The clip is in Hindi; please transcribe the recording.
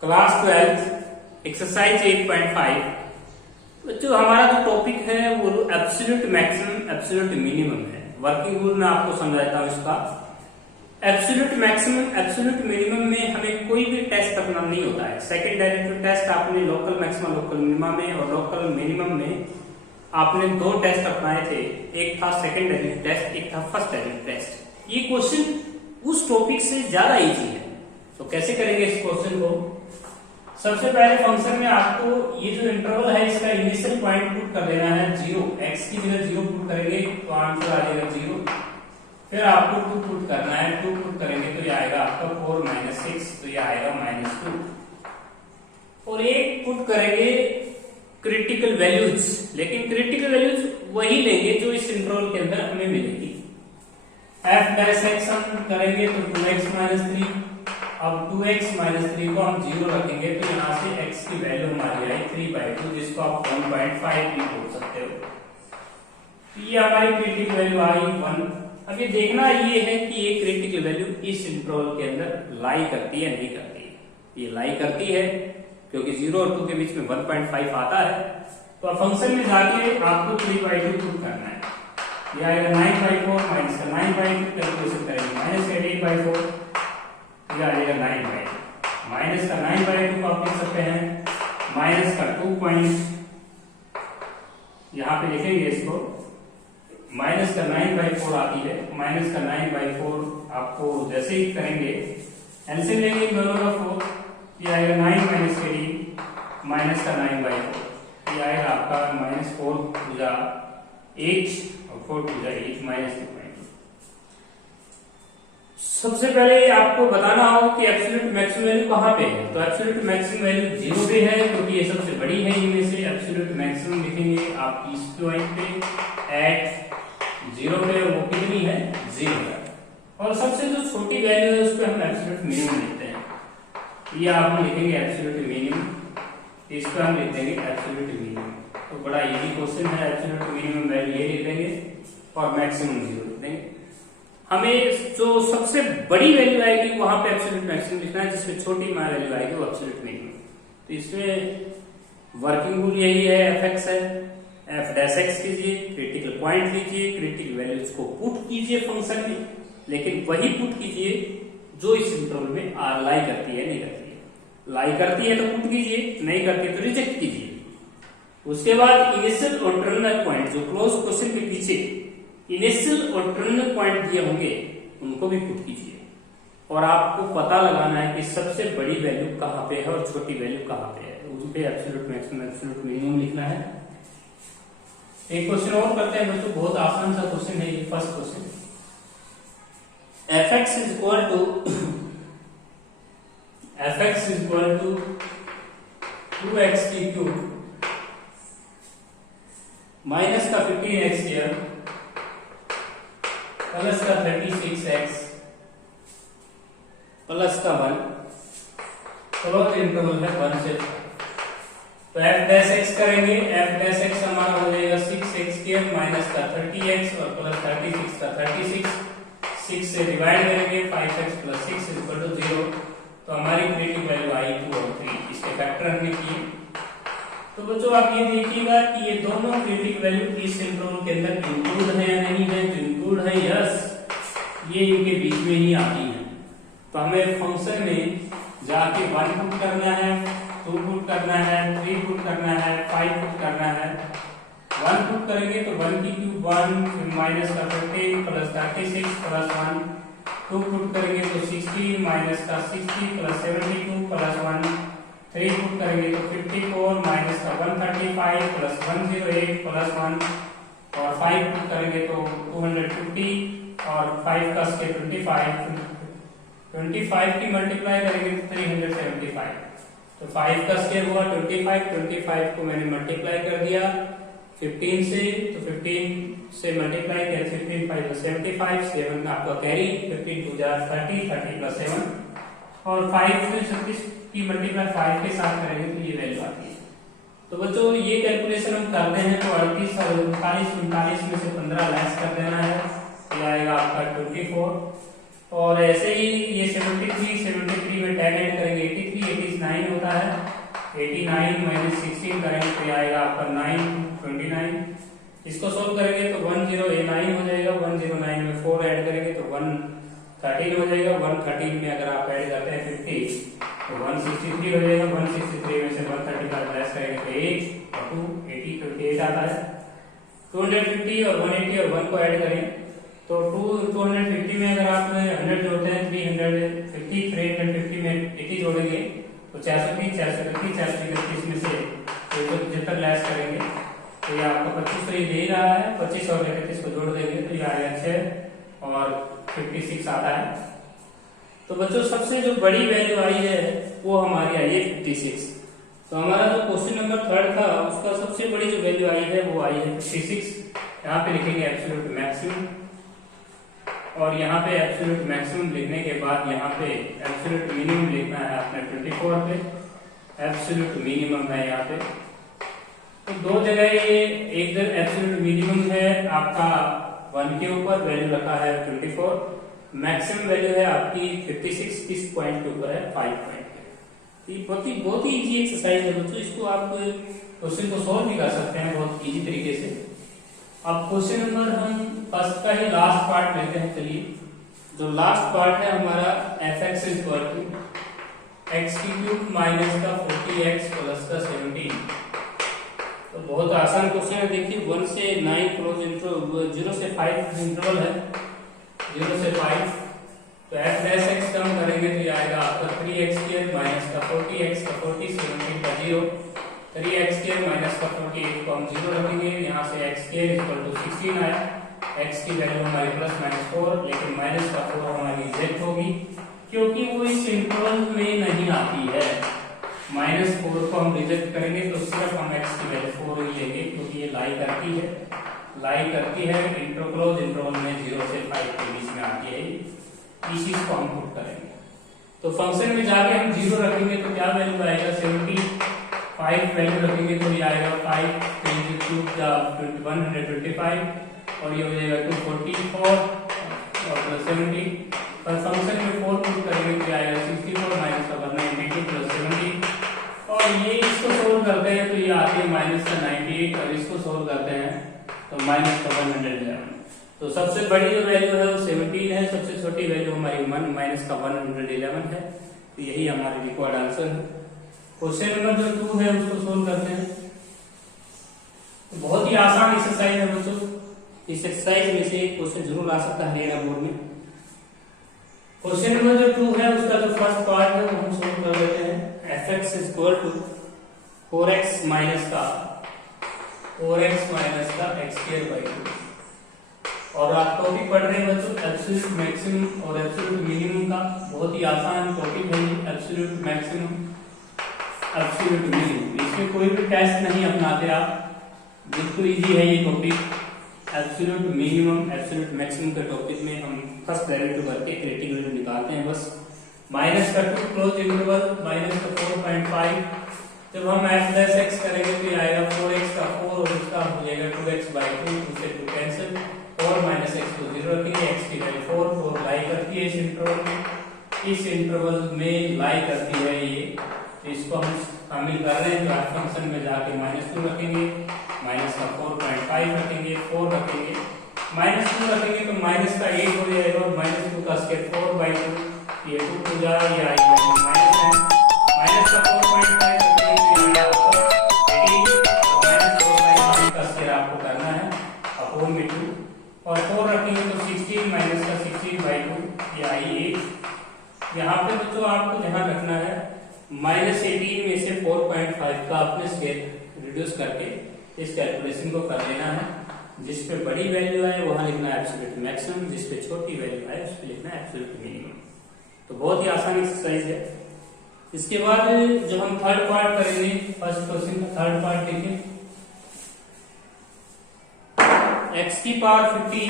Class 12 exercise 8.5। जो हमारा जो टॉपिक है वो एब्सोल्यूट मैक्सिमम एब्सोल्यूट मिनिमम है। वर्किंग रूल में आपको समझाता हूं इसका। एब्सोल्यूट मैक्सिमम एब्सोल्यूट मिनिमम में हमें कोई भी टेस्ट अपना नहीं होता है। सेकंड डायरेक्टिव टेस्ट आपने लोकल मैक्सिमम लोकल मिनिमम में और लोकल मिनिमम में आपने दो टेस्ट अपनाए थे। एक था सेकंड डायरेक्टिव टेस्ट, एक था फर्स्ट डायरेक्टिव टेस्ट। ये क्वेश्चन उस टॉपिक से ज्यादा इजी है। तो कैसे करेंगे इस क्वेश्चन को? सबसे पहले फंक्शन में आपको ये जो इंटरवल है इसका इनिशियल पॉइंट पुट कर देना है 0। x की जगह 0 पुट करेंगे तो आंसर आ जाएगा 0। फिर आपको 2 पुट करना है, 2 पुट करेंगे तो ये आएगा आपका 4 - 6, तो ये आएगा -2। और एक पुट करेंगे क्रिटिकल वैल्यूज, लेकिन क्रिटिकल वैल्यूज वही लेंगे जो इस इंटरवल के अंदर हमें मिलेगी। f डायसेक्शन करेंगे तो 2x - 3। अब 2x - 3 को हम 0 रखेंगे तो यहाँ से x की वैल्यू हमारी आई 3/2, जिसको आप 1.5 भी बोल सकते हो। ये हमारी क्रिटिकल वैल्यू आई 1। अब ये देखना ये है कि ये क्रिटिकल वैल्यू इस इंटरवल के अंदर लाई करती है नहीं करती। ये लाई करती है क्योंकि 0 और 2 के बीच में 1.5 आता है। तो फंक्शन में जाके आपको 3/2 पुट करना है। ये आएगा 9/4 माइनस का 9/2 कैलकुलेशन करेंगे -8/4, ये आ जाएगा 9/2। माइनस का 9/2 को आप लिख सकते हैं माइनस का 2 पॉइंट, यहाँ पे लिखेंगे इसको माइनस का 9/4 आती है। माइनस का 9/4 आपको जैसे ही करेंगे एलसीएम लेंगे दोनों का 4, ये आएगा 9 - 3 माइनस का 9/4, ये आएगा आपका -4 पूजा 8 और 4 पूजा 8 -2। सबसे पहले आपको बताना होगा कि एब्सोल्यूट मैक्सिमम वैल्यू कहाँ पे है। तो एब्सोल्यूट मैक्सिमम वैल्यू 0 पे है क्योंकि ये सबसे बड़ी है इनमें से। एब्सोल्यूट मैक्सिमम लिखेंगे आप इस पॉइंट पे एट 0 पे, वो कितनी है 0 है। और सबसे जो छोटी वैल्यू है उस पे हम एब्सोल्यूट मिनिमम लिखते हैं। ये आप लिखेंगे एब्सोल्यूट मिनिमम, इस पे हम लिख देंगे एब्सोल्यूट मिनिमम। तो बड़ा इजी क्वेश्चन है। एब्सोल्यूट मिनिमम वैल्यू ये लिख देंगे और मैक्सिमम 0 लिख देंगे। हमें जो सबसे बड़ी वैल्यू आएगी वहां पे एब्सोल्यूट मैक्सिमम लिखना है, जिसमें छोटी वैल्यू आएगी वो एब्सोल्यूट मिनिमम। तो इसमें वर्किंग रूल यही है, fx है, f डैश x कीजिए, क्रिटिकल पॉइंट लीजिए, क्रिटिकल वैल्यूज को पुट कीजिए फंक्शन में, लेकिन वही पुट कीजिए जो इस इंटरवल में लाई करती है नहीं करती है। लाई करती है तो पुट कीजिए, नहीं करती तो रिजेक्ट कीजिए। उसके बाद इनिशियल और टर्मिनल पॉइंट जो क्लोज क्वेश्चन के पीछे इनिशियल और टर्मिनल पॉइंट दिए होंगे उनको भी पुट कीजिए। और आपको पता लगाना है कि सबसे बड़ी वैल्यू कहाँ पे है और छोटी वैल्यू कहाँ पे है, उस पे एब्सोल्यूट मैक्सिमम एब्सोल्यूट मिनिमम लिखना है। एक क्वेश्चन और करते हैं बच्चों, बहुत आसान सा क्वेश्चन है ये। First question, fx is equal to 2x की क्यूब माइनस का 15x स्क्वायर प्लस का 36x प्लस का 1, क्लोज इंटरवल है 1 से 5। तो f डैश x करेंगे, f डैश x हमारा हो जाएगा 6x स्क्वायर माइनस का 30x और प्लस 36 का 36, 6 से डिवाइड करेंगे 5x plus 6 is equal to 0। तो हमारी क्रिटिकल वैल्यू आई 2 और 3, इसके फैक्टर हमने किए। तो बच्चों आप ये देखिएगा कि ये दोनों क्रिटिकल वैल्यू इस इंटरवल के अंदर इंक्लूड है या नहीं है। जो इंक्लूड है यस, ये इनके बीच में ही आती है। तो हमें फंक्शन में जाके 1 पुट करना है, 2 पुट करना है, 3 पुट करना है, 5 पुट करना है। 1 पुट करेंगे तो 1 की क्यूब 1 माइनस का 15 प्लस 36 प्लस 1। 2 पुट करेंगे तो 60 माइनस का 60 प्लस 72 प्लस 1। 3 पुट करेंगे तो 54 माइनस का 135 प्लस 108 प्लस 1। और 5 पुट करेंगे तो 250 और 5 का स्क्वायर 25 की मल्टीप्लाई करेंगे तो 375। तो 5 का स्क्वायर हुआ 25 को मैंने मल्टीप्लाई कर दिया 15 से, तो 15 से मल्टीप्लाई किया 15 5 75, 7 आपका कैरी 15 2 30, 30 प्लस 7 और 5 से 36 की मल्टीप्लाई 5 के साथ करेंगे तो ये वैल्यू आती है। तो बच्चों ये कैलकुलेशन हम करते हैं तो 38 और 39 में से 15 लेस कर देना है, ये आएगा आपका 24। और ऐसे ही ये 73 में 10 ऐड करेंगे 89 होता है, 89 माइनस 16 करेंगे तो ये आएगा आपका 29। इसको सोल्व करेंगे तो 10A9 हो जाएगा, 109 में 4 ऐड करेंगे तो 113 हो जाएगा, 113 में अगर आप ऐड करते हैं 50 तो 163 हो जाएगा, 163 में से 135 लेस करेंगे तो 8 और 2 80 28 आता है। 250 और 180 और 1 को ऐड करें तो 250 में अगर आप 100 जोड़ते हैं 350 350 में 80 जोड़ेंगे तो 430 में से जब तक लेस करेंगे तो ये आपका 25 तो ये दे ही रहा है, 25 और 31 को जोड़ देंगे तो ये आएगा 6 और 56 आता है। तो बच्चों सबसे जो बड़ी वैल्यू आई है वो हमारी आई है 56। तो हमारा जो क्वेश्चन नंबर 3 था उसका सबसे बड़ी जो वैल्यू आई है वो आई है 56। यहाँ पे लिखेंगे एब्सोल्यूट मैक्सिमम और यहाँ पे एब्सोल्यूट मैक्सिमम लिखने के बाद यहाँ पे एब्सोल्यूट मिनिमम लिखना है आपने 24 पे, एब्सोल्यूट मिनिमम है यहाँ पे। तो दो जगह ये एक जगह एब्सोल्यूट मिनिमम है आपका 1 के ऊपर वैल्यू रखा है 24, मैक्सिमम वैल्यू है आपकी 56, किस पॉइंट के ऊपर है 5 पॉइंट पे। ये बहुत ही इजी एक्सरसाइज है बच्चों, इसको आप क्वेश्चन को सॉल्व भी कर सकते हैं बहुत इजी तरीके से। अब क्वेश्चन नंबर हम फर्स्ट का ही लास्ट पार्ट लेते हैं। चलिए जो लास्ट पार्ट है हमारा fx is equal to x³ minus का 40x प्लस का 17। तो बहुत आसान क्वेश्चन है, देखिए 1 से 9 क्लोज इंटरवल 0 से 5 इंटरवल है, 0 से 5 तो f डैश x कम करेंगे तो ये आएगा आपका 3x² माइनस का 40x का 40 17 का 0, 3x² माइनस का 48 को हम 0 रखेंगे, यहाँ से x² इक्वल टू 16 आया, x की वैल्यू हमारी प्लस माइनस 4 लेकिन माइनस का 4 हमारी रिजेक्ट होगी क्योंकि वो इस इंटरवल में नहीं आती है। -4 को हम रिजेक्ट करेंगे तो सिर्फ हम x की वैल्यू 4 ही लेंगे क्योंकि ये लाई करती है इंटरक्लोज इंटरवल में 0 से 5 के बीच में आती है, इस चीज को हम पुट करेंगे। तो फंक्शन में जाके हम 0 रखेंगे तो क्या वैल्यू आएगा 75 वैल्यू रखेंगे तो ये आएगा 5 3 125 और ये हो जाएगा 244 और प्लस 70 पर फंक्शन में 4 पुट करेंगे तो आएगा 64 माइनस का 192 प्लस 70 और ये इसको सोल्व करते हैं तो ये आती है माइनस का 98 और इसको सोल्व करते हैं तो माइनस का 111। तो सबसे बड़ी जो वैल्यू है वो 17 है, सबसे छोटी वैल्यू हमारी माइनस का 111 है। तो यही हमारी रिक्वायर्ड आंसर है। क्वेश्चन नंबर जो 2 है उसको सोल्व करते हैं। तो बहुत ही आसान एक्सरसाइज है बच्चों, इस एक्सरसाइज में से एक क्वेश्चन जरूर आ सकता है हरियाणा बोर्ड में। क्वेश्चन नंबर जो 2 है उसका जो फर्स्ट पार्ट है वो हम सोल्व कर लेते हैं। fx is equal to 4x minus का x²/2 और आप टॉपिक पढ़ रहे हैं बच्चों एब्सोल्यूट मैक्सिमम और एब्सोल्यूट मिनिमम का। बहुत ही आसान टॉपिक है ये एब्सोल्यूट मैक्सिमम एब्सोल्यूट मिनिमम, इसमें कोई भी टेस्ट नहीं अपनाते आप, बिल्कुल इजी है ये topic. Absolute minimum absolute maximum के टॉपिक में हम फर्स्ट डेरिवेटिव करके क्रिटिकल वैल्यू निकालते हैं बस। माइनस का 2 क्लोज इंटरवल माइनस का 4.5 जब हम f डैश x करेंगे तो ये आएगा 4x का 4 और इसका हो जाएगा 2x/2, 2 से 2 कैंसिल, 4 माइनस x को 0 रखेंगे, x की वैल्यू 4 लाई करती है इस इंटरवल में, इस इंटरवल में लाई करती है ये। तो इसको हम शामिल कर रहे हैं तो फंक्शन में जाके -2 रखेंगे, माइनस का 4.5 रखेंगे, 4 रखेंगे, -2 रखेंगे तो माइनस का 8 हो जाएगा और -2 का स्क्वायर 4/2 ये 2 हो जाएगा, ये आई वैल्यू माइनस है, माइनस का 4.5 रखेंगे तो ये आपका 18 और -4/2 का स्क्वायर आपको करना है अपॉन में 2 और 4 रखेंगे तो 16 माइनस का 16/2 ये आई 8। यहाँ पे बच्चों आपको ध्यान रखना है -18 में से 4.5 का आपने स्क्वायर रिड्यूस करके इस कैलकुलेशन को कर लेना है। जिस पे बड़ी वैल्यू है वहां लिखना है एब्सोल्यूट मैक्सिमम, जिस पे छोटी वैल्यू है उस पे लिखना है एब्सोल्यूट मिनिमम। तो बहुत ही आसान एक्सरसाइज है। इसके बाद जो हम थर्ड पार्ट करेंगे, फर्स्ट क्वेश्चन का थर्ड पार्ट देखें। x की पावर 50